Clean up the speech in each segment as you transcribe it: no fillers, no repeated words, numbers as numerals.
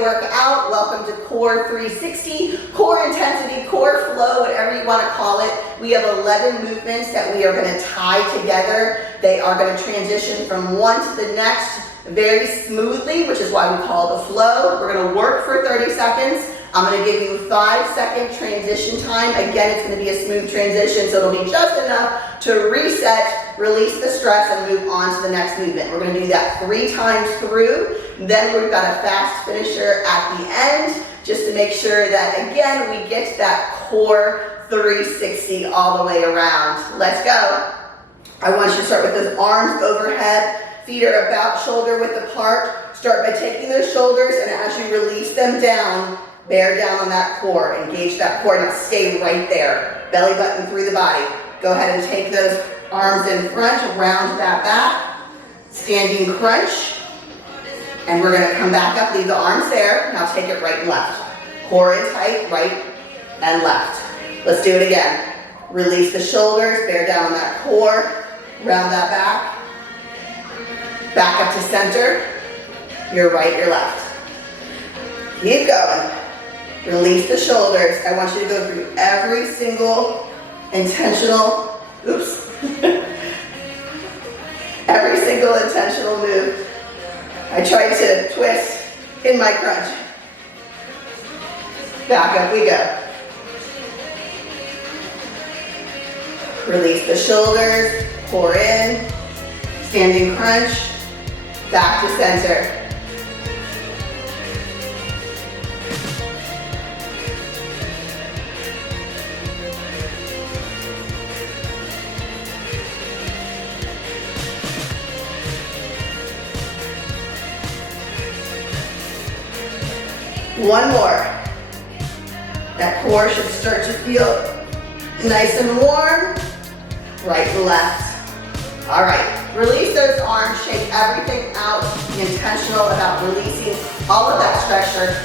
to work out. Welcome to Core 360, Core Intensity, Core Flow, whatever you want to call it. We have 11 movements that we are going to tie together. They are going to transition from one to the next very smoothly, which is why we call it a flow. We're going to work for 30 seconds. I'm going to give you a 5-second transition time. Again, it's going to be a smooth transition, so it'll be just enough to reset, release the stress, and move on to the next movement. We're going to do that 3 times through. Then we've got a fast finisher at the end, just to make sure that, again, we get that core 360 all the way around. Let's go. I want you to start with those arms overhead. Feet are about shoulder width apart. Start by taking those shoulders, and as you release them down, bear down on that core. Engage that core. Now stay right there. Belly button through the body. Go ahead and take those arms in front, round that back. Standing crunch. And we're going to come back up, leave the arms there. Now take it right and left. Core in tight, right and left. Let's do it again. Release the shoulders, bear down on that core. Round that back. Back up to center. Your right, your left. Keep going. Release the shoulders. I want you to go through every single intentional, every single intentional move. I tried to twist in my crunch. Back up we go. Release the shoulders, core in, standing crunch, back to center. One more. That core should start to feel nice and warm. Right and left. All right, release those arms, shake everything out. Be intentional about releasing all of that pressure,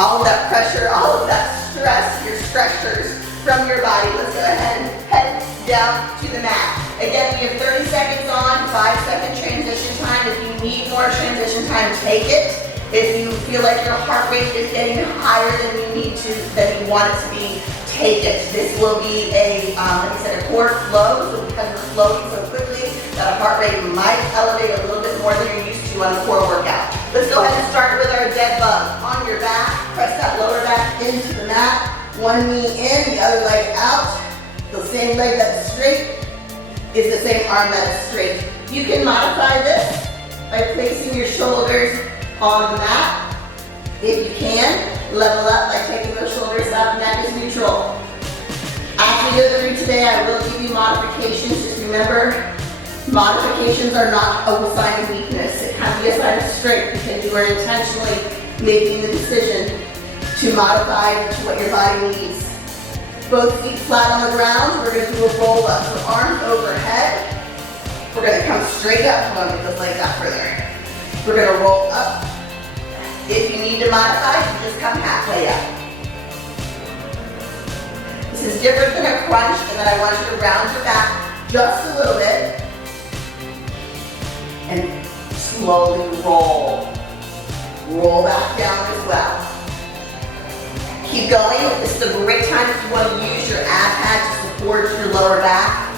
all of that pressure, all of that stress, your stressors from your body. Let's go ahead and head down to the mat. Again, we have 30 seconds on, 5-second transition time. If you need more transition time, take it. If you feel like your heart rate is getting higher than you want it to be, take it. This will be like I said, a core flow, so because we're flowing so quickly, that heart rate might elevate a little bit more than you're used to on a core workout. Let's go ahead and start with our dead bug. On your back, press that lower back into the mat. One knee in, the other leg out. The same leg that's straight is the same arm that's straight. You can modify this by placing your shoulders on the mat. If you can, level up by taking those shoulders up, neck is neutral. As we go through today, I will give you modifications. Just remember, modifications are not a sign of weakness. It can be a sign of strength because you are intentionally making the decision to modify to what your body needs. Both feet flat on the ground. We're going to do a roll up. So arms overhead. We're going to come straight up. Hold on, get those legs out further. We're going to roll up. If you need to modify, you just come halfway up. This is different than a crunch, and then I want you to round your back just a little bit and slowly roll. Roll back down as well. Keep going. This is a great time if you want to use your ab pad to support your lower back.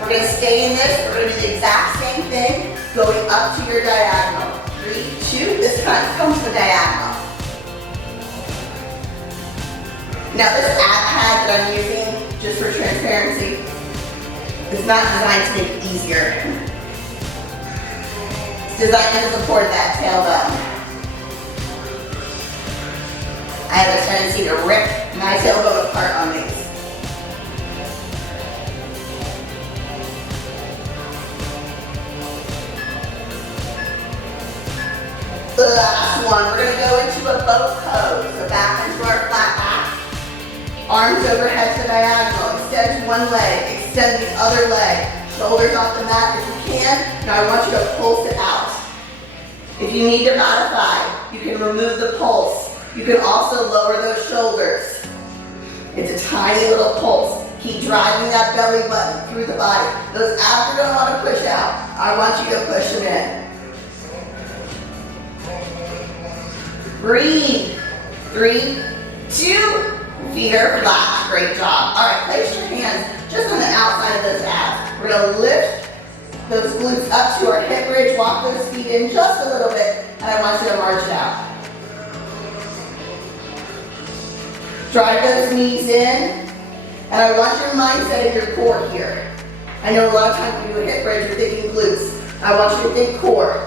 We're going to stay in this. We're going to do the exact same thing, going up to your diagonal. 3, 2, this time comes the diagonal. Now this ab pad that I'm using, just for transparency, is not designed to make it easier. It's designed to support that tailbone. I have a tendency to rip my tailbone apart on these. The last one, we're going to go into a boat pose. So back into our flat back. Arms overhead to diagonal. Extend one leg. Extend the other leg. Shoulders off the mat if you can. Now I want you to pulse it out. If you need to modify, you can remove the pulse. You can also lower those shoulders. It's a tiny little pulse. Keep driving that belly button through the body. Those abs are going to want to push out. I want you to push them in. Breathe. 3, 2, feet are flat. Great job. All right, place your hands just on the outside of those abs. We're gonna lift those glutes up to our hip bridge, walk those feet in just a little bit, and I want you to march it out. Drive those knees in, and I want your mindset in your core here. I know a lot of times when you do a hip bridge, you're thinking glutes. I want you to think core.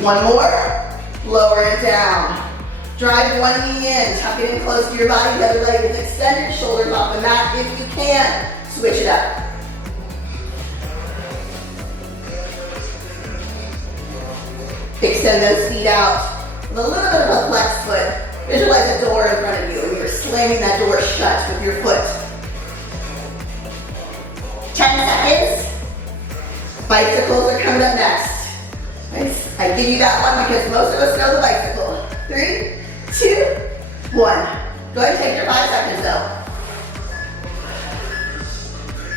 One more, lower it down. Drive one knee in, tuck it in close to your body, the other leg is extended, shoulders off the mat if you can. Switch it up. Extend those feet out with a little bit of a flex foot. Visualize a door in front of you and you're slamming that door shut with your foot. 10 seconds. Bicycles are coming up next. Nice. I give you that one because most of us know the bicycle. 3, 2, 1. Go ahead and take your 5 seconds though.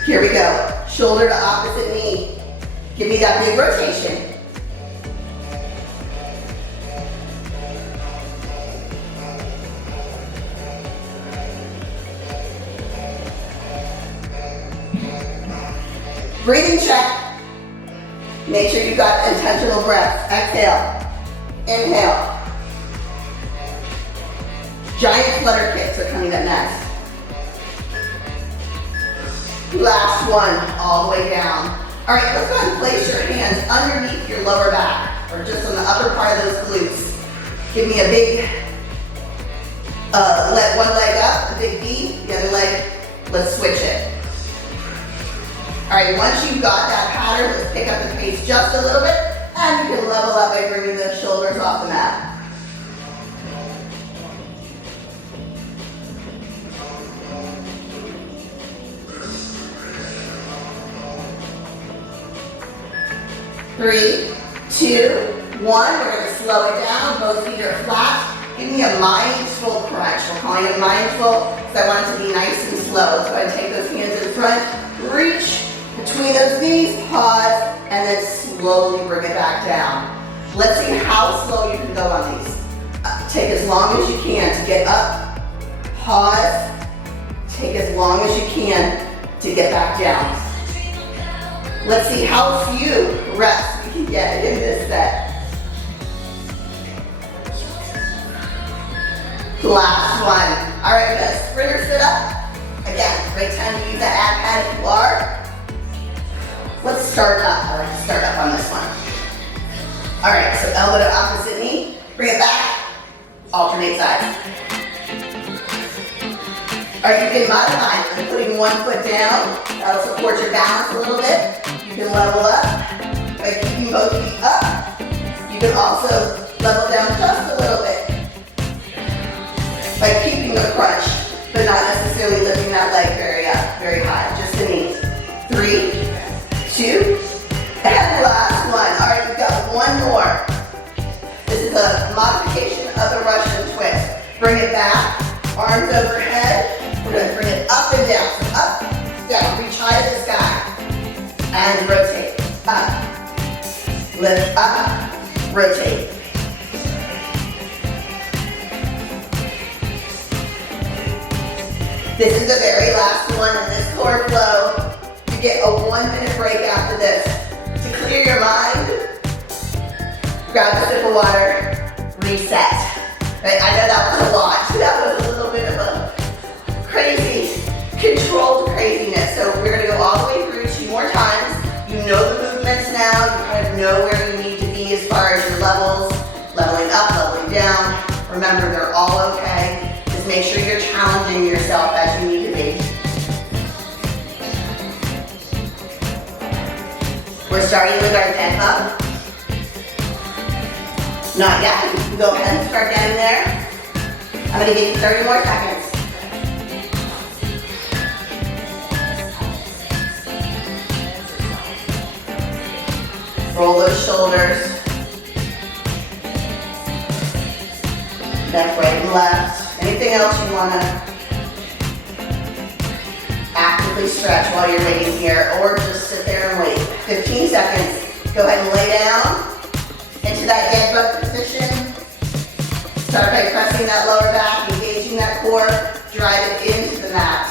Here we go. Shoulder to opposite knee. Give me that big rotation. Breathing check. Make sure you got intentional breaths. Exhale. Inhale. Giant flutter kicks are coming up next. Last one, all the way down. All right, let's go ahead and place your hands underneath your lower back, or just on the upper part of those glutes. Give me a big, let one leg up, a big V, the other leg, let's switch it. All right, once you've got that pattern, let's pick up the pace just a little bit, and you can level up by bringing the shoulders off the mat. Three, 2, 1, we're going to slow it down, both feet are flat. Give me a mindful crunch. We're calling it mindful because I want it to be nice and slow. So I take those hands in front, reach between those knees, pause, and then slowly bring it back down. Let's see how slow you can go on these. Take as long as you can to get up, pause, take as long as you can to get back down. Let's see how few reps we can get in this set. Last one. All right, we're gonna sprinter sit up. Again, great time to use that ab pad if you are. Let's start up. I like to start up on this one. All right, so elbow to opposite knee. Bring it back. Alternate sides. All right, you can modify it by putting one foot down. That'll support your balance a little bit. You can level up by keeping both feet up. You can also level down just a little bit by keeping the crunch, but not necessarily lifting that leg very high, just the knees. 3, 2, and last one. All right, we've got one more. This is a modification of the Russian twist. Bring it back, arms overhead. We're going to bring it up and down. So up, down, reach high to the sky. And rotate. Up. Lift up. Rotate. This is the very last one in this core flow. You get a 1-minute break after this. To clear your mind, grab a sip of water, reset. Right? I know that was a lot. That was a little bit of a crazy, controlled craziness. So we're gonna go all the way through 2 more times. You know the movements now. You kind of know where you need to be as far as your levels. Leveling up, leveling down. Remember, they're all okay. Just make sure you're challenging yourself as you need to be. We're starting with our dead bug. Not yet. You can go ahead and start getting there. I'm going to give you 30 more seconds. Roll those shoulders. Left, right, and left. Anything else you want to actively stretch while you're waiting here, or just sit there and wait. 15 seconds. Go ahead and lay down into that dead bug position. Start by pressing that lower back, engaging that core, drive it into the mat.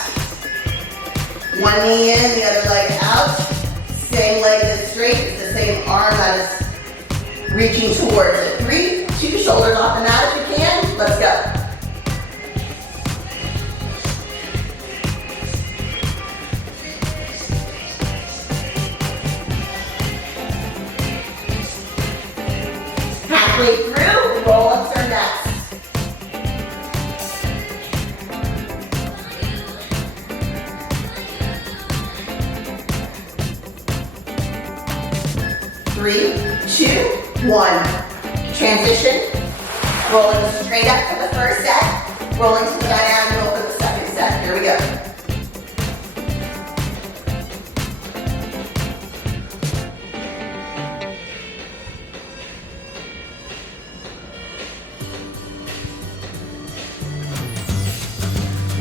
One knee in, the other leg out. Same leg is straight, it's the same arm that is reaching towards it. 3, 2 shoulders off the mat if you can. Let's go. Halfway through, roll-ups are next. Three, 2, 1. Transition. Rolling straight up for the first set. Rolling to the diagonal for the second set. Here we go.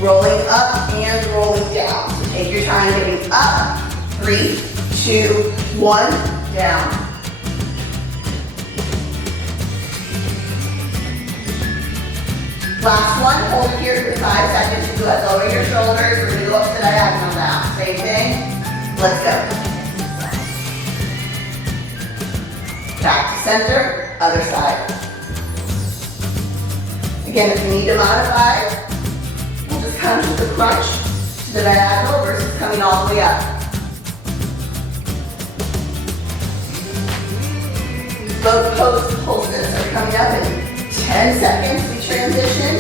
Rolling up and rolling down. So take your time getting up. 3, 2, 1, down. Last one, hold it here for 5 seconds. You go ahead, lower your shoulders. We're gonna go up to the diagonal now. Same thing. Let's go. Back to center, other side. Again, if you need to modify, we'll just come to the crunch to the diagonal versus coming all the way up. Both post pulses are coming up in 10 seconds. We transition.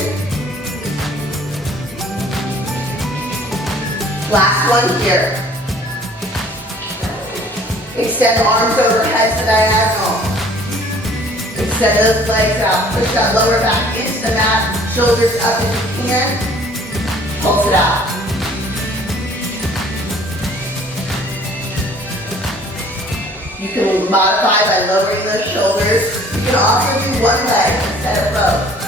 Last one here. Extend the arms overhead to diagonal. Extend those legs out. Push that lower back into the mat. Shoulders up if you can. Pulse it out. You can modify by lowering those shoulders. You can also do one leg instead of both.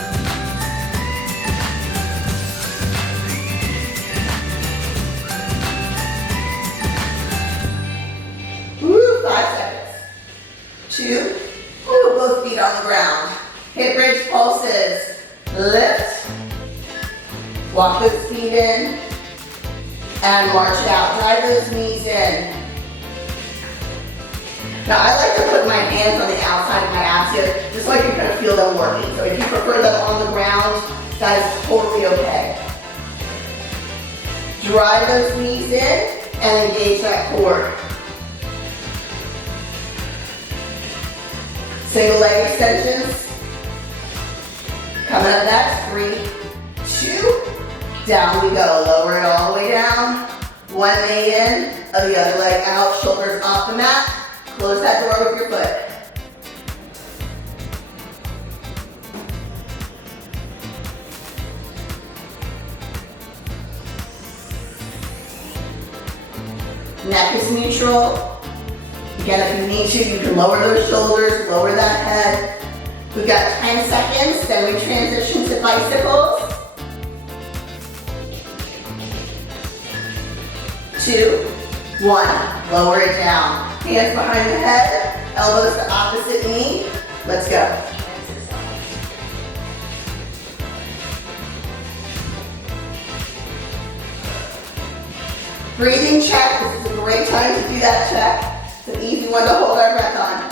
Woo, 5 seconds. 2, both feet on the ground. Hip bridge pulses. Lift. Walk those feet in. And march it out. Drive those knees in. Now I like to put my hands on the outside of my abs here, just so I can kind of feel them working. So if you prefer them on the ground, that is totally okay. Drive those knees in and engage that core. Single leg extensions. Coming up next, 3, 2, down we go. Lower it all the way down. One knee in, the other leg out, shoulders off the mat. Close that door with your foot. Neck is neutral. Again, if you need to, you can lower those shoulders, lower that head. We've got 10 seconds, then we transition to bicycles. 2, 1, lower it down. Hands behind the head, elbows to opposite knee. Let's go. Breathing check, this is a great time to do that check. It's an easy one to hold our breath on.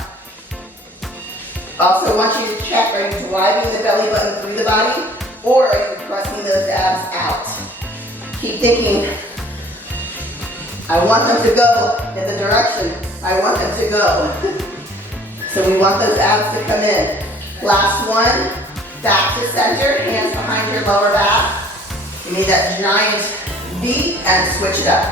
Also want you to check, are you driving the belly button through the body, or are you pressing those abs out? Keep thinking, I want them to go in the direction I want them to go. So we want those abs to come in. Last one, back to center, hands behind your lower back. You need that giant V and switch it up.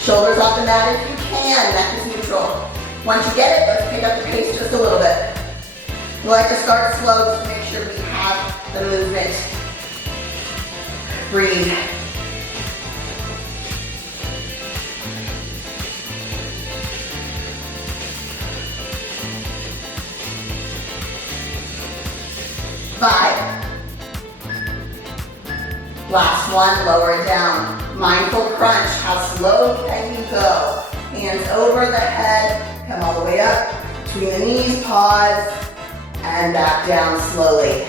Shoulders off the mat if you can, neck is neutral. Once you get it, let's pick up the pace just a little bit. We like to start slow just to make sure we have the movement. Breathe. Five. Last one, lower it down. Mindful crunch. How slow can you go? Hands over the head. Come all the way up. Between the knees. Pause. And back down slowly.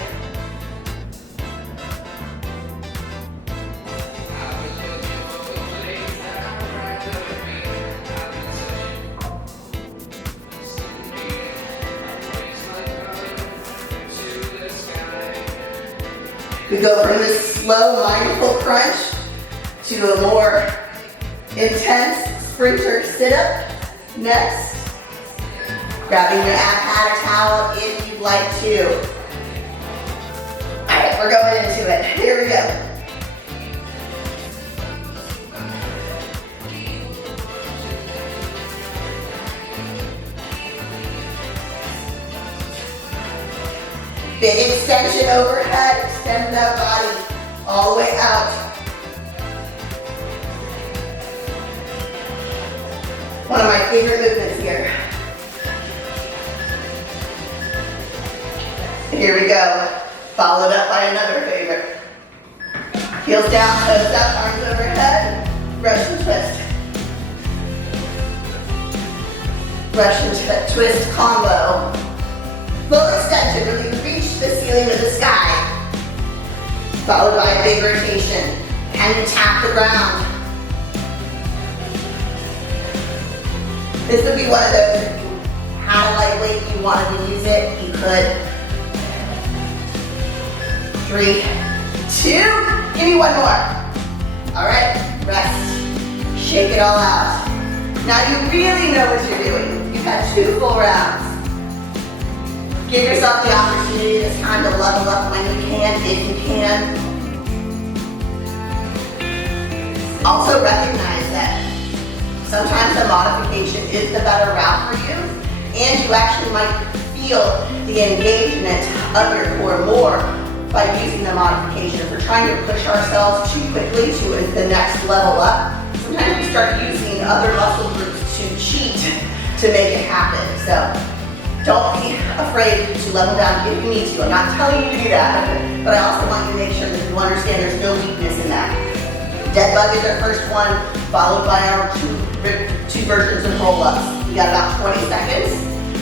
We go from this slow, mindful crunch to a more intense sprinter sit-up. Next, grabbing your pad or towel if you'd like to. All right, we're going into it. Here we go. Big extension overhead, extend that body all the way out. One of my favorite movements here. Here we go. Followed up by another favorite. Heels down, toes up, arms overhead. Russian twist. Russian twist combo. Full extension, where you reach the ceiling of the sky. Followed by a big rotation. Can you tap the ground? This would be one of those, if you had a lightweight, you wanted to use it, you could. 3, 2, give me one more. All right, rest. Shake it all out. Now you really know what you're doing. You've had 2 full rounds. Give yourself the opportunity this time to level up when you can, if you can. Also recognize that sometimes a modification is the better route for you, and you actually might feel the engagement of your core more by using the modification. If we're trying to push ourselves too quickly to the next level up, sometimes we start using other muscle groups to cheat to make it happen. So don't be afraid to level down if you need to. I'm not telling you to do that, but I also want you to make sure that you understand there's no weakness in that. Dead bug is our first one, followed by our two versions of roll-ups. We got about 20 seconds.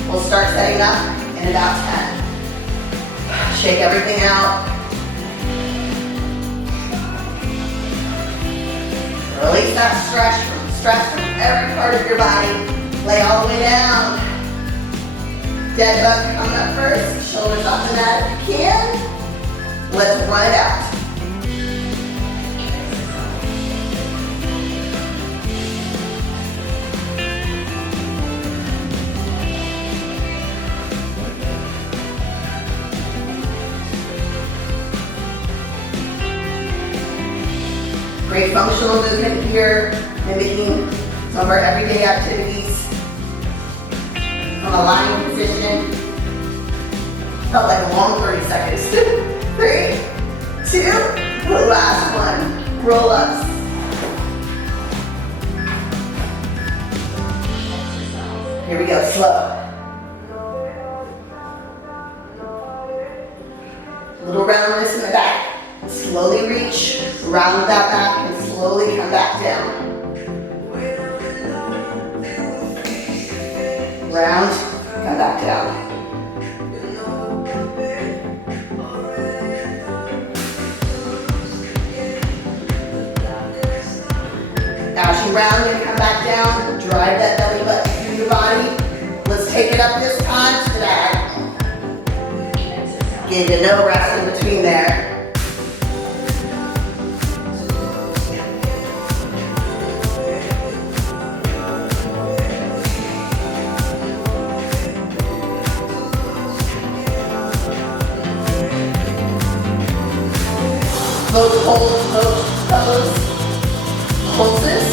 We'll start setting up in about 10. Shake everything out. Release that stress from every part of your body. Lay all the way down. Dead bug coming up first. Shoulders off the mat if you can. Let's run it out. Great functional movement here, mimicking some of our everyday activities. From a lying position. Felt like a long 30 seconds. 3, 2, the last one. Roll ups. Here we go, slow. Little roundness in the back. Slowly reach, round that back, and slowly come back down. Round, come back down. As you round and come back down, drive that belly button through your body. Let's take it up this time to that. Give you no rest in between there. Both holds, both pulses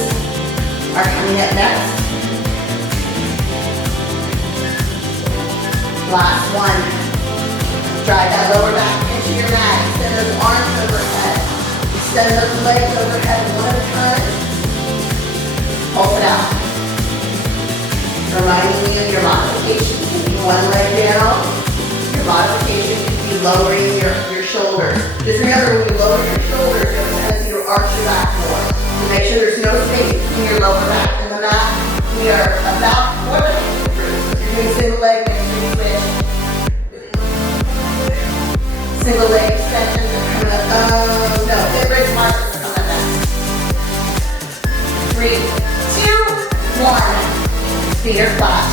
are coming up next. Last one. Drive that lower back into your mat. Extend those arms overhead. Extend those legs overhead one at a time. Pulse it out. Reminding you your modification can be one leg down. Your modification can be lowering your shoulders. Just remember, when you lower your shoulders, you're going to arch your back more to make sure there's no space between your lower back and the mat. We are about more than halfway through. So if you're doing single leg, make sure you switch. Single leg extensions are coming up. Oh no, hip bridge markers are coming up. 3, 2, 1. Feet are flat.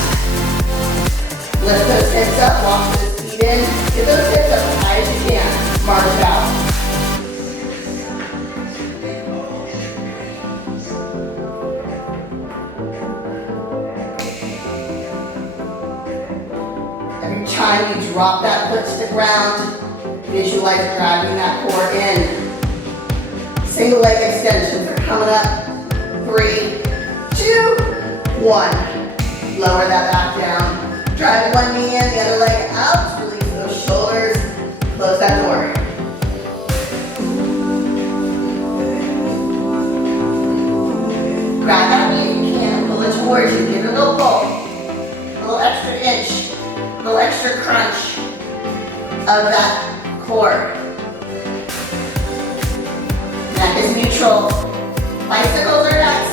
Lift those hips up, walk those feet in. Get those hips up as high as you can. March out. Every time you drop that foot to the ground, visualize dragging that core in. Single leg extensions are coming up. 3, 2, 1. Lower that back down. Drive one knee in, the other leg out. Release those shoulders. Close that door. Grab that knee if you can. Pull it towards you. Give it a little pull. A little extra inch. A little extra crunch of that core. Neck is neutral. Bicycles are next.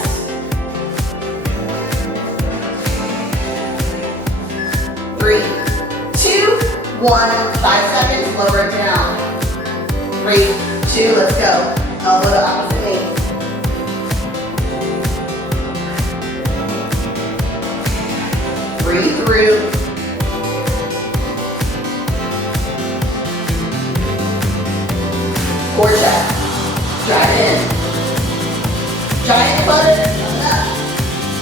3, 2, 1, 5 seconds, lower it down. 3, 2, let's go. Elbow to opposite knee. Breathe through. Core check. Drive in. Giant flutter, coming up.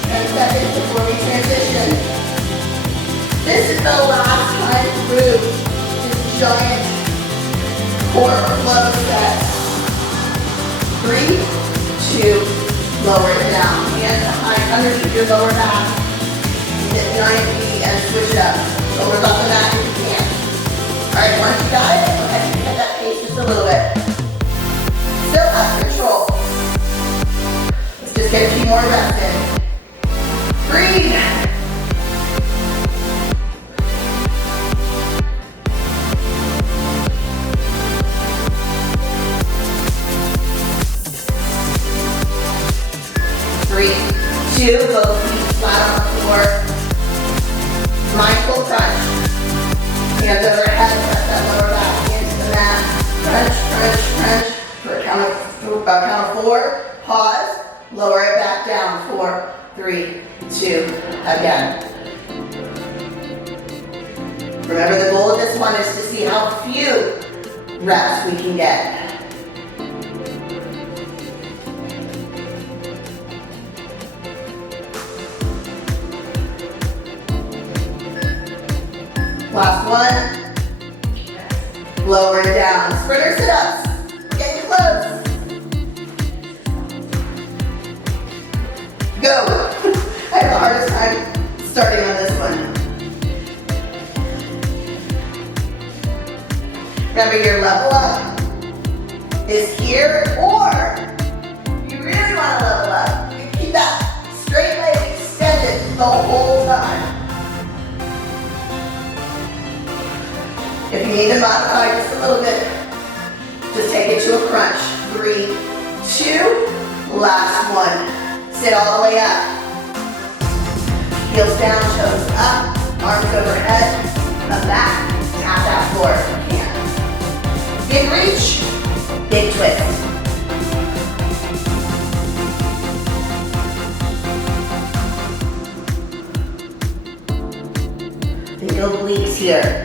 10 seconds before we transition. This is the last time through this giant core flow set. 3, 2, lower it down. Hands behind, underneath your lower back. Hit giant knee and switch up. Shoulders off the mat if you can. Alright, once you got it, go ahead and cut that pace just a little bit. Still have control. Let's just get a few more reps in. Breathe. 3, 2, both feet flat on the floor. Mindful crunch. Hands overhead, press that lower back into the mat. Crunch, crunch, crunch. For a count of 4, pause, lower it back down. 4, 3, 2, again. Remember, the goal of this one is to see how few reps we can get. Last one. Lower it down. Sprinter sit-ups. We're getting close. Go. I have the hardest time starting on this one. Remember, your level up is here, or if you really want to level up, you keep that straight leg extended the whole time. If you need to modify just a little bit, just take it to a crunch. 3, 2, last one. Sit all the way up. Heels down, toes up, arms overhead, come back, tap that floor if you can. Big reach, big twist. Big obliques here.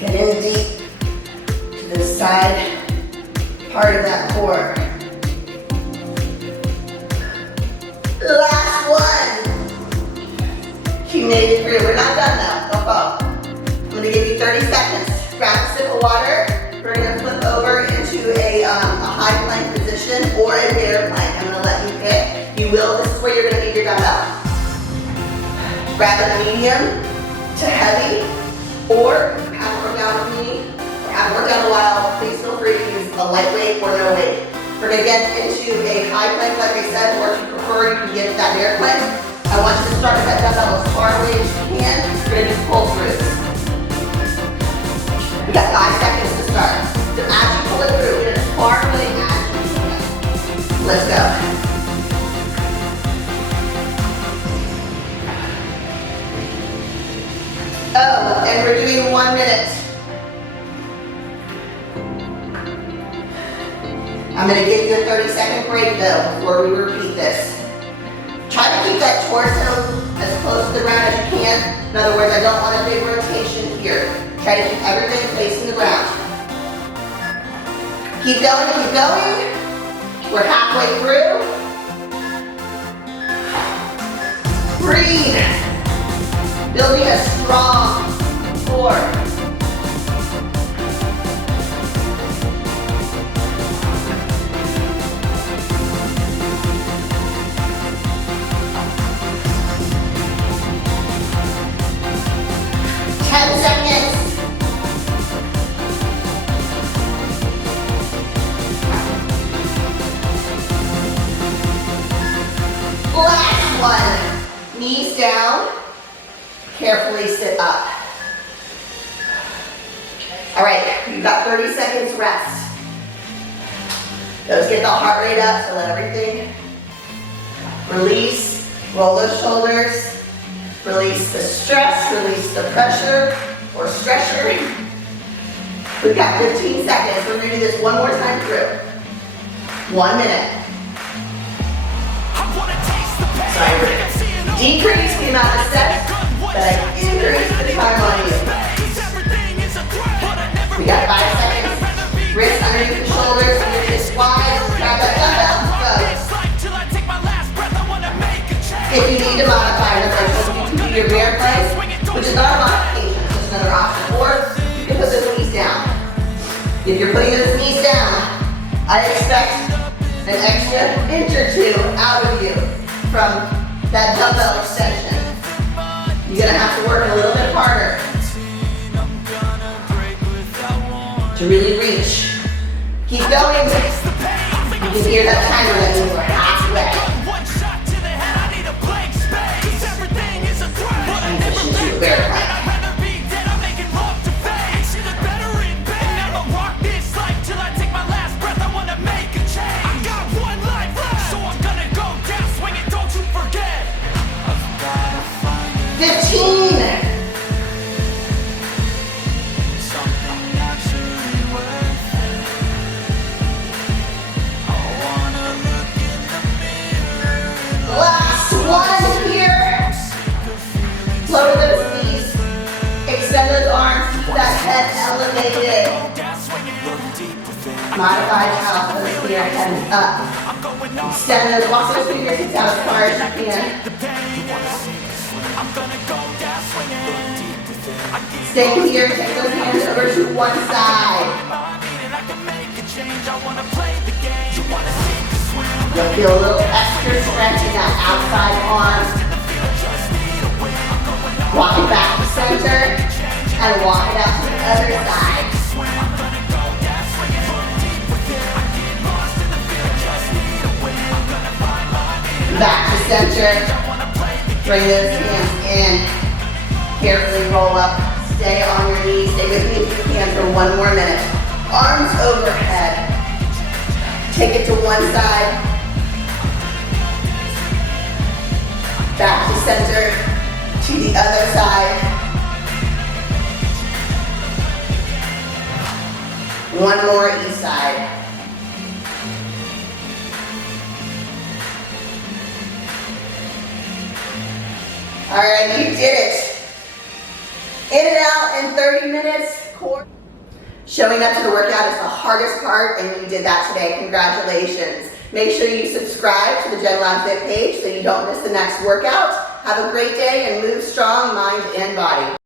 Get in deep to the side part of that core. Last one. You made it through. We're not done though. Don't fall. I'm going to give you 30 seconds. Grab a sip of water. We're going to flip over into a high plank position or a bear plank. I'm going to let you pick. You will. This is where you're going to need your dumbbell. Grab a medium to heavy, or haven't worked out with me, or haven't worked out in a while, please feel free to use a lightweight or no weight. We're going to get into a high plank, like I said, or if you prefer, you can get that bear plank. I want you to start with that dumbbell as far away as you can. We're going to do pull throughs. We got 5 seconds to start. So as you pull it through, get as far away as you can. Let's go. Oh, and we're doing 1 minute. I'm gonna give you a 30-second break though before we repeat this. Try to keep that torso as close to the ground as you can. In other words, I don't want a big rotation here. Try to keep everything facing the ground. Keep going, keep going. We're halfway through. Breathe. Building a strong core. Knees down, carefully sit up. All right, you've got 30 seconds rest. Those get the heart rate up, so let everything release, roll those shoulders, release the stress, release the pressure or stressor. We've got 15 seconds. We're gonna do this one more time through. 1 minute. Sorry. Decrease the amount of steps, but I increase the time on you. We got 5 seconds. Wrists underneath the shoulders, wrists wide. Grab that dumbbell. Go. If you need to modify this, I told you to do your rear place, which is not a modification, it's just another option. Or you can put those knees down. If you're putting those knees down, I expect an extra inch or two out of you from that dumbbell extension. You're gonna have to work a little bit harder to really reach. Keep going. You can hear that timer that means we're halfway. Transition to a bear plank. Last one here. Lower those knees. Extend those arms. Keep that head elevated. Modified alphas here, head up. Extend those, walk those fingertips out as far as you can. Stay here, take those hands over to one side. You'll feel a little extra stretch in that outside arm. Walk it back to center and walk it out to the other side. Back to center. Bring those hands in. Carefully roll up. Stay on your knees. Stay with me if you can for 1 more minute. Arms overhead. Take it to one side. Back to center. To the other side. 1 more each side. All right, you did it. In and out in 30 minutes. Core. Showing up to the workout is the hardest part, and you did that today. Congratulations. Make sure you subscribe to the Jenn Fit page so you don't miss the next workout. Have a great day and move strong, mind and body.